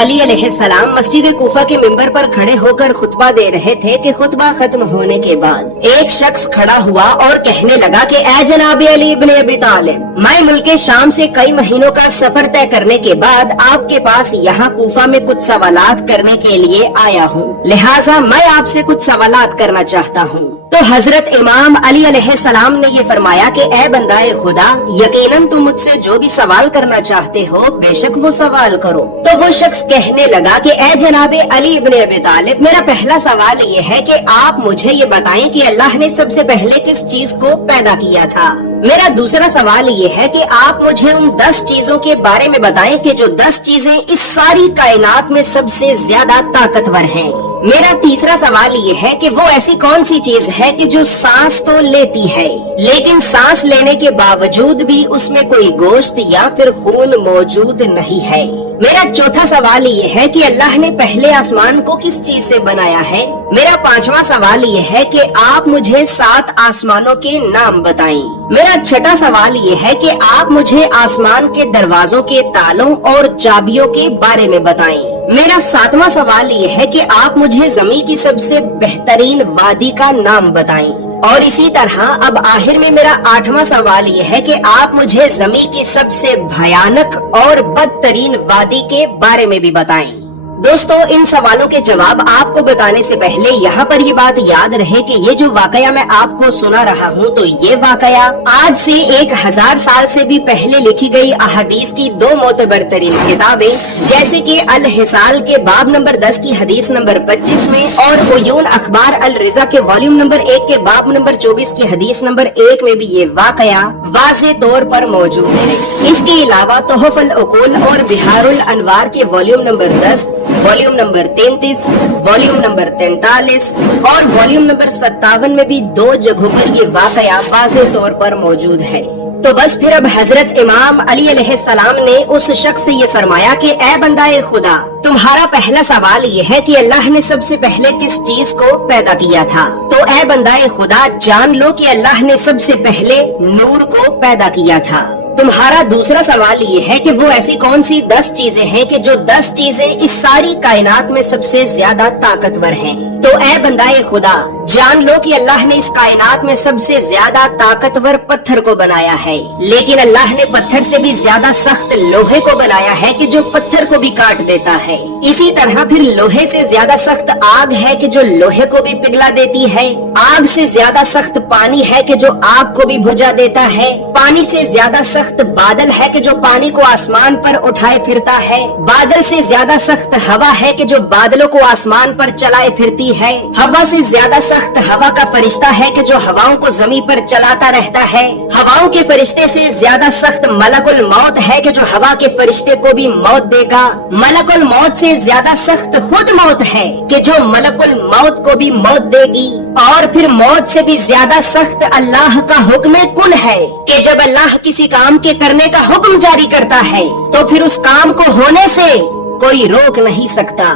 अली अलैहिस्सलाम मस्जिद कूफा के मिंबर पर खड़े होकर खुतबा दे रहे थे कि खुतबा खत्म होने के बाद एक शख्स खड़ा हुआ और कहने लगा कि ऐ जनाब अली इब्न अबी तालिब, मैं मुल्क शाम से कई महीनों का सफर तय करने के बाद आपके पास यहाँ कूफा में कुछ सवालात करने के लिए आया हूँ, लिहाजा मैं आपसे कुछ सवालात करना चाहता हूँ। तो हजरत इमाम अली अलैहिस्सलाम ने ये फरमाया कि ऐ बंदाए खुदा, यकीनन तुम मुझसे जो भी सवाल करना चाहते हो बेशक वो सवाल करो। तो वो शख्स कहने लगा कि ऐ जनाबे अली इब्न अबी तालिब, मेरा पहला सवाल ये है कि आप मुझे ये बताएं कि अल्लाह ने सबसे पहले किस चीज को पैदा किया था। मेरा दूसरा सवाल ये है कि आप मुझे उन 10 चीजों के बारे में बताएं कि जो 10 चीजें इस सारी कायनात में सबसे ज्यादा ताकतवर हैं। मेरा तीसरा सवाल ये है कि वो ऐसी कौन सी चीज है कि जो सांस तो लेती है लेकिन सांस लेने के बावजूद भी उसमें कोई गोश्त या फिर खून मौजूद नहीं है। मेरा चौथा सवाल ये है कि अल्लाह ने पहले आसमान को किस चीज से बनाया है। मेरा पांचवा सवाल ये है कि आप मुझे 7 आसमानों के नाम बताएं। मेरा छठा सवाल ये है कि आप मुझे आसमान के दरवाजों के तालों और चाबियों के बारे में बताएं। मेरा 7वां सवाल ये है कि आप मुझे ज़मीन की सबसे बेहतरीन वादी का नाम बताएं। और इसी तरह अब आखिर में मेरा 8वां सवाल ये है कि आप मुझे ज़मीन की सबसे भयानक और बदतरीन वादी के बारे में भी बताएं। दोस्तों, इन सवालों के जवाब आपको बताने से पहले यहाँ पर ये बात याद रहे कि ये जो वाकया मैं आपको सुना रहा हूँ तो ये वाकया आज से 1000 साल से भी पहले लिखी गई अहादीस की 2 मोतबर तरीन किताबें जैसे कि अल हिसाल के बाब नंबर 10 की हदीस नंबर 25 में और उयून अखबार अल रिजा के वॉल्यूम नंबर 1 के बाब नंबर 24 की हदीस नंबर 1 में भी ये वाकया वाज़े तौर पर मौजूद है। इसके अलावा तोहफुल उकूल और बिहारुल अनवार के volume number 10, volume number 33, volume number 43 और वॉल्यूम नंबर 57 में भी 2 जगहों पर ये वाकया वाज़े तौर पर मौजूद है। तो बस फिर अब हजरत इमाम अली अलैहिस्सलाम ने उस शख्स से ये फरमाया कि ऐ बंदाए खुदा, तुम्हारा पहला सवाल ये है कि अल्लाह ने सबसे पहले किस चीज को पैदा किया था। तो ऐ बंदाए खुदा, जान लो कि अल्लाह ने सबसे पहले नूर को पैदा किया था। तुम्हारा दूसरा सवाल ये है कि वो ऐसी कौन सी 10 चीजें हैं कि जो 10 चीजें इस सारी कायनात में सबसे ज्यादा ताकतवर हैं। तो ऐ बंदाए खुदा, जान लो कि अल्लाह ने इस कायनात में सबसे ज्यादा ताकतवर पत्थर को बनाया है, लेकिन अल्लाह ने पत्थर से भी ज्यादा सख्त लोहे को बनाया है कि जो पत्थर को भी काट देता है। इसी तरह फिर लोहे से ज्यादा सख्त आग है कि जो लोहे को भी पिघला देती है। आग से ज्यादा सख्त पानी है कि जो आग को भी बुझा देता है। पानी से ज्यादा सख्त बादल है कि जो पानी को आसमान पर उठाए फिरता है। बादल से ज्यादा सख्त हवा है कि जो बादलों को आसमान पर चलाए फिरती है। हवा से ज्यादा सख्त हवा का फरिश्ता है कि जो हवाओं को जमीन पर चलाता रहता है। हवाओं के फरिश्ते से ज्यादा सख्त मलकुल मौत है कि जो हवा के फरिश्ते को भी मौत देगा। मलकुल मौत से ज्यादा सख्त खुद मौत है कि जो मलकुल मौत को भी मौत देगी। और फिर मौत से भी ज्यादा सख्त अल्लाह का हुक्म कुन है कि जब अल्लाह किसी काम के करने का हुक्म जारी करता है तो फिर उस काम को होने से कोई रोक नहीं सकता।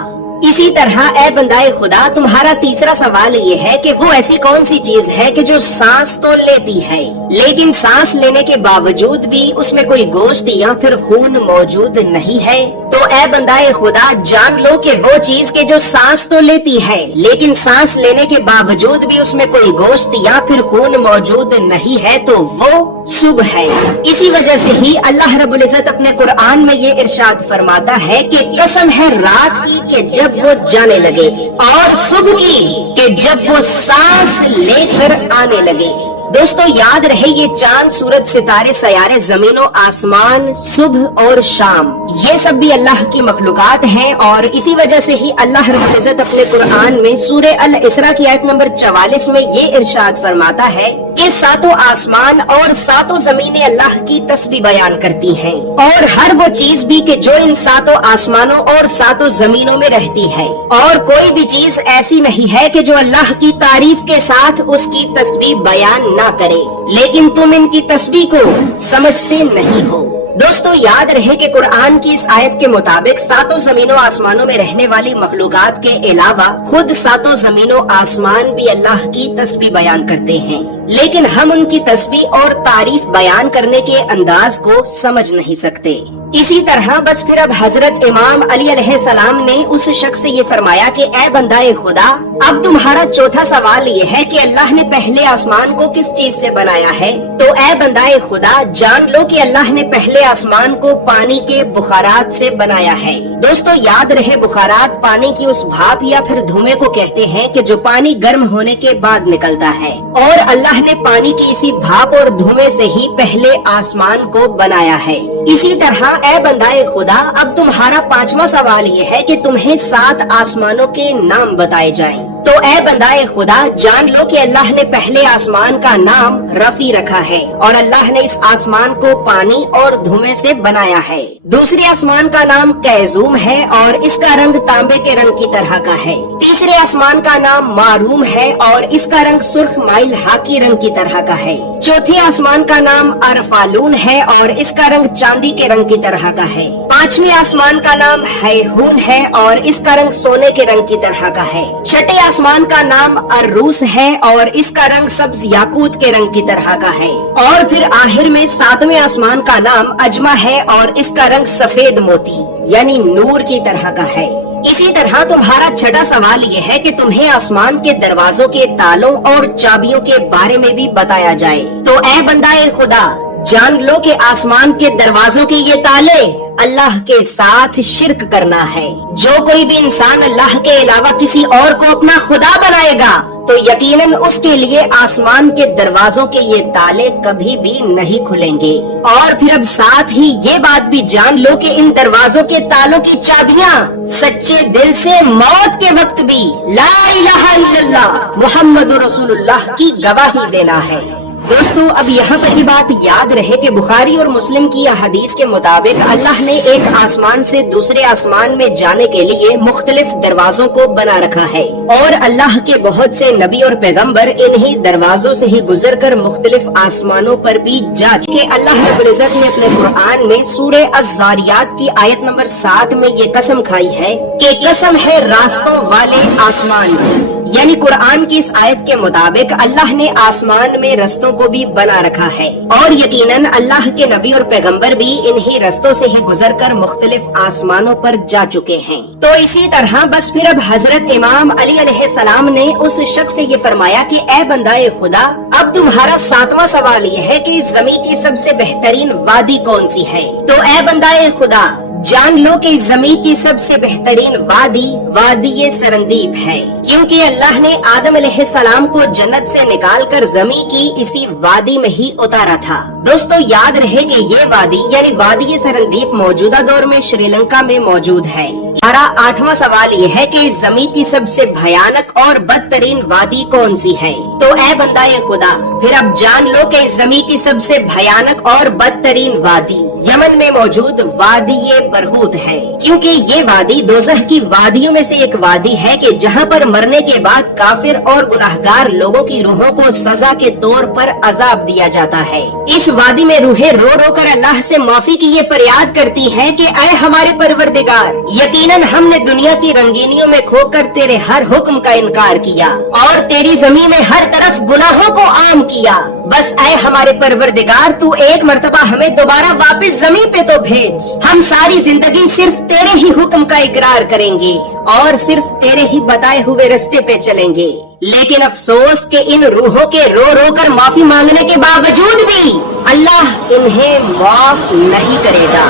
इसी तरह ऐ बंदाए खुदा, तुम्हारा तीसरा सवाल ये है कि वो ऐसी कौन सी चीज है कि जो सांस तो लेती है लेकिन सांस लेने के बावजूद भी उसमें कोई गोश्त या फिर खून मौजूद नहीं है। तो ऐ बंदाए खुदा, जान लो कि वो चीज के जो सांस तो लेती है लेकिन सांस लेने के बावजूद भी उसमें कोई गोश्त या फिर खून मौजूद नहीं है तो वो सुबह है। इसी वजह से ही अल्लाह रब्बुल इज्जत अपने कुरान में ये इरशाद फरमाता है कि कसम है रात की कि जब वो जाने लगे और सुबह की कि जब वो सांस लेकर आने लगे। दोस्तों, याद रहे ये चांद, सूरज, सितारे, सयारे, जमीनों, आसमान, सुबह और शाम, ये सब भी अल्लाह की मखलूकात हैं। और इसी वजह से ही अल्लाह रब्बुल इज्जत अपने कुरान में सूरे अल इसरा की आयत नंबर 44 में ये इरशाद फरमाता है कि 7 आसमान और 7 जमीनें अल्लाह की तस्बीह बयान करती हैं। और हर वो चीज भी कि जो इन 7 आसमानों और 7 जमीनों में रहती है। और कोई भी चीज ऐसी नहीं है कि जो अल्लाह की तारीफ के साथ उसकी तस्बीह बयान ना करे, लेकिन तुम इनकी तस्बीह को समझते नहीं हो। दोस्तों, याद रहे कि कुरान की इस आयत के मुताबिक 7 जमीनों आसमानों में रहने वाली मखलूकात के अलावा खुद 7 जमीनों आसमान भी अल्लाह की तस्बीह बयान करते हैं, लेकिन हम उनकी तस्बीह और तारीफ बयान करने के अंदाज को समझ नहीं सकते। اسی طرح بس پھر اب حضرت امام علی علیہ السلام نے اس شخص سے یہ فرمایا کہ اے بندہ خدا، اب تمہارا چوتھا سوال یہ ہے کہ اللہ نے پہلے آسمان کو کس چیز سے بنایا ہے؟ تو اے بندہ خدا، جان لو کہ اللہ نے پہلے آسمان کو پانی کے بخارات سے بنایا ہے۔ دوستو یاد رہے، بخارات پانی کی اس بھاپ یا پھر دھوئیں کو کہتے ہیں کہ جو پانی گرم ہونے کے بعد نکلتا ہے، اور اللہ نے پانی کی اسی بھاپ اور دھوئیں سے ہی پہلے آسمان کو بنایا ہے۔ اسی طرح اے بندہ خدا، اب تمہارا پانچواں سوال یہ ہے کہ تمہیں 7 آسمانوں کے نام بتائے جائیں۔ تو اے بندہ خدا، جان لو کہ اللہ نے پہلے آسمان کا نام رفیع رکھا ہے، اور اللہ نے اس آسمان کو پانی اور دھوئیں سے بنایا ہے۔ دوسرے آسمان کا نام کیزوم ہے، اور اس کا رنگ تانبے کے رنگ کی طرح کا ہے۔ تیسرے آسمان کا نام معروم ہے، اور اس کا رنگ سرخ مائل ہاکی رنگ کی طرح کا ہے۔ چوتھے آسمان کا نام ارفالون ہے، اور اس کا رنگ چاندی کے رنگ کی طرح کا ہے۔ پانچویں آسمان کا نام ہیہون ہے، اور اس کا رنگ سونے کے رنگ کی طرح کا ہے۔ چھٹے آسمان کا نام اروس ہے، اور اس کا رنگ سبز یاقوت کے رنگ کی طرح کا ہے۔ اور پھر آخر میں 7ویں آسمان کا نام اجمہ ہے، اور اس کا رنگ سفید موتی یعنی نور کی طرح کا ہے۔ اسی طرح تمہارا چھٹا سوال یہ ہے کہ تمہیں آسمان کے دروازوں کے تالوں اور چابیوں کے بارے میں بھی بتایا جائے۔ تو اے بندہ خدا، جان لو کہ آسمان کے دروازوں کے یہ تالے اللہ کے ساتھ شرک کرنا ہے۔ جو کوئی بھی انسان اللہ کے علاوہ کسی اور کو اپنا خدا بنائے گا تو یقیناً اس کے لیے آسمان کے دروازوں کے یہ تالے کبھی بھی نہیں کھلیں گے۔ اور پھر اب ساتھ ہی یہ بات بھی جان لو کہ ان دروازوں کے تالوں کی چابیاں سچے دل سے موت کے وقت بھی لا الہ الا اللہ محمد رسول اللہ کی گواہی دینا ہے۔ دوستو اب یہاں پر یہ بات یاد رہے کہ بخاری اور مسلم کی احادیث کے مطابق اللہ نے ایک آسمان سے دوسرے آسمان میں جانے کے لیے مختلف دروازوں کو بنا رکھا ہے، اور اللہ کے بہت سے نبی اور پیغمبر انہی دروازوں سے ہی گزر کر مختلف آسمانوں پر بھی جا چکے۔ اللہ رب العزت نے اپنے قرآن میں سورہ الذاریات کی آیت نمبر 7 میں یہ قسم کھائی ہے کہ قسم ہے راستوں والے آسمان کی، یعنی قرآن کی اس آیت کے مطابق اللہ نے آسمان میں رستوں کو بھی بنا رکھا ہے، اور یقیناً اللہ کے نبی اور پیغمبر بھی انہی رستوں سے ہی گزر کر مختلف آسمانوں پر جا چکے ہیں۔ تو اسی طرح بس پھر اب حضرت امام علی علیہ السلام نے اس شخص سے یہ فرمایا کہ اے بندہ خدا، اب تمہارا 7واں سوال یہ ہے کہ اس زمین کی سب سے بہترین وادی کون سی ہے؟ تو اے بندہ خدا، جان لو کہ زمین کی سب سے بہترین وادی سرندیب ہے، کیونکہ اللہ نے آدم علیہ السلام کو جنت سے نکال کر زمین کی اسی وادی میں ہی اتارا تھا۔ دوستو یاد رہے کہ یہ وادی یعنی وادی سرندیب موجودہ دور میں شری لنکا میں موجود ہے۔ ہمارا 8واں سوال یہ ہے کہ اس زمین کی سب سے بھیانک اور بدترین وادی کون سی ہے؟ تو اے بندہ خدا، پھر اب جان لو کہ اس زمین کی سب سے بھیانک اور بدترین وادی یمن میں موجود وادی برہوت ہے، کیونکہ یہ وادی دوزخ کی وادیوں میں سے ایک وادی ہے کہ جہاں پر مرنے کے بعد کافر اور گناہگار لوگوں کی روحوں کو سزا کے طور پر عذاب دیا جاتا ہے۔ اس وادی میں روحیں رو رو کر اللہ سے معافی کی یہ فریاد کرتی ہے کہ اے ہمارے پروردگار، یقیناً ہم نے دنیا کی رنگینیوں میں کھو کر تیرے ہر حکم کا انکار کیا اور تیری زمین میں ہر طرف گناہوں کو عام کیا۔ بس اے ہمارے پروردگار، تو ایک مرتبہ ہمیں دوبارہ واپس زمین پہ تو بھیج، ہم ساری زندگی صرف تیرے ہی حکم کا اقرار کریں گے اور صرف تیرے ہی بتائے ہوئے رستے پہ چلیں گے۔ لیکن افسوس کہ ان روحوں کے رو رو کر معافی مانگنے کے باوجود بھی اللہ انہیں معاف نہیں کرے گا۔